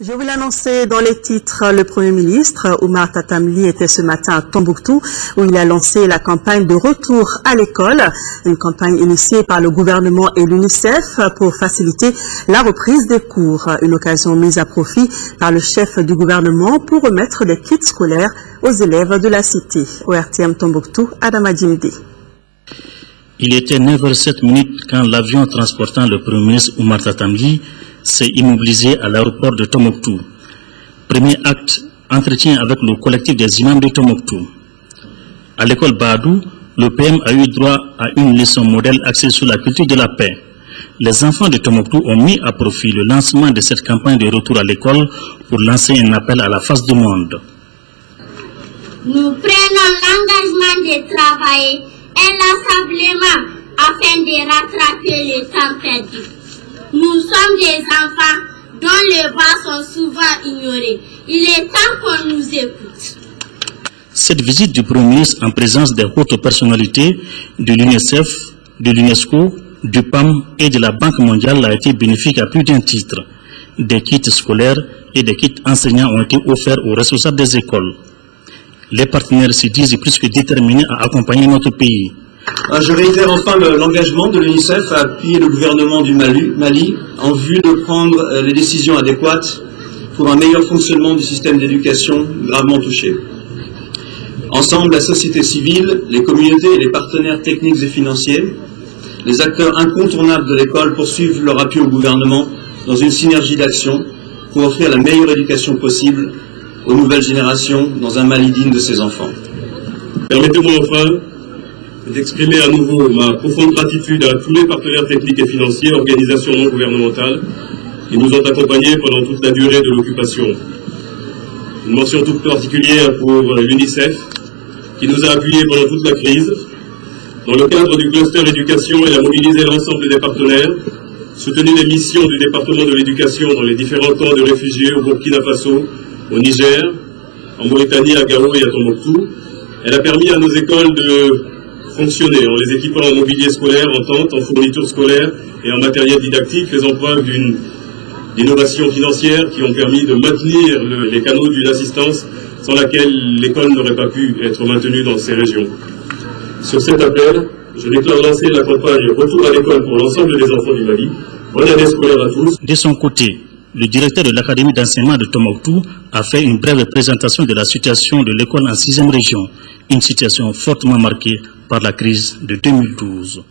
Je vous l'annonçais dans les titres, le Premier ministre Oumar Tatamli était ce matin à Tombouctou où il a lancé la campagne de retour à l'école, une campagne initiée par le gouvernement et l'UNICEF pour faciliter la reprise des cours, une occasion mise à profit par le chef du gouvernement pour remettre des kits scolaires aux élèves de la cité. ORTM Tombouctou, Adama Djimdi. Il était 9h07 quand l'avion transportant le Premier ministre Oumar Tatamli s'est immobilisé à l'aéroport de Tombouctou. Premier acte, entretien avec le collectif des imams de Tombouctou. À l'école Badou, le PM a eu droit à une leçon modèle axée sur la culture de la paix. Les enfants de Tombouctou ont mis à profit le lancement de cette campagne de retour à l'école pour lancer un appel à la face du monde. Nous prenons l'engagement de travailler inlassablement afin de rattraper le temps perdu. Nous sommes des enfants dont les voix sont souvent ignorées. Il est temps qu'on nous écoute. Cette visite du Premier ministre en présence des hautes personnalités de l'UNICEF, de l'UNESCO, du PAM et de la Banque mondiale a été bénéfique à plus d'un titre. Des kits scolaires et des kits enseignants ont été offerts aux responsables des écoles. Les partenaires se disent plus que déterminés à accompagner notre pays. Je réitère enfin l'engagement de l'UNICEF à appuyer le gouvernement du Mali en vue de prendre les décisions adéquates pour un meilleur fonctionnement du système d'éducation gravement touché. Ensemble, la société civile, les communautés et les partenaires techniques et financiers, les acteurs incontournables de l'école poursuivent leur appui au gouvernement dans une synergie d'action pour offrir la meilleure éducation possible aux nouvelles générations dans un Mali digne de ses enfants. Permettez-moi enfin d'exprimer à nouveau ma profonde gratitude à tous les partenaires techniques et financiers, organisations non gouvernementales, qui nous ont accompagnés pendant toute la durée de l'occupation. Une mention toute particulière pour l'UNICEF, qui nous a appuyés pendant toute la crise. Dans le cadre du cluster éducation, elle a mobilisé l'ensemble des partenaires, soutenu les missions du département de l'éducation dans les différents camps de réfugiés au Burkina Faso, au Niger, en Mauritanie, à Gao et à Tombouctou. Elle a permis à nos écoles de fonctionner en les équipant en mobilier scolaire, en tentes, en fournitures scolaires et en matériel didactique, faisant preuve d'une innovation financière qui ont permis de maintenir les canaux d'une assistance sans laquelle l'école n'aurait pas pu être maintenue dans ces régions. Sur cet appel, je déclare lancer la campagne Retour à l'école pour l'ensemble des enfants du Mali. Bonne année scolaire à tous. De son côté, le directeur de l'Académie d'enseignement de Tombouctou a fait une brève présentation de la situation de l'école en 6e région, une situation fortement marquée par la crise de 2012.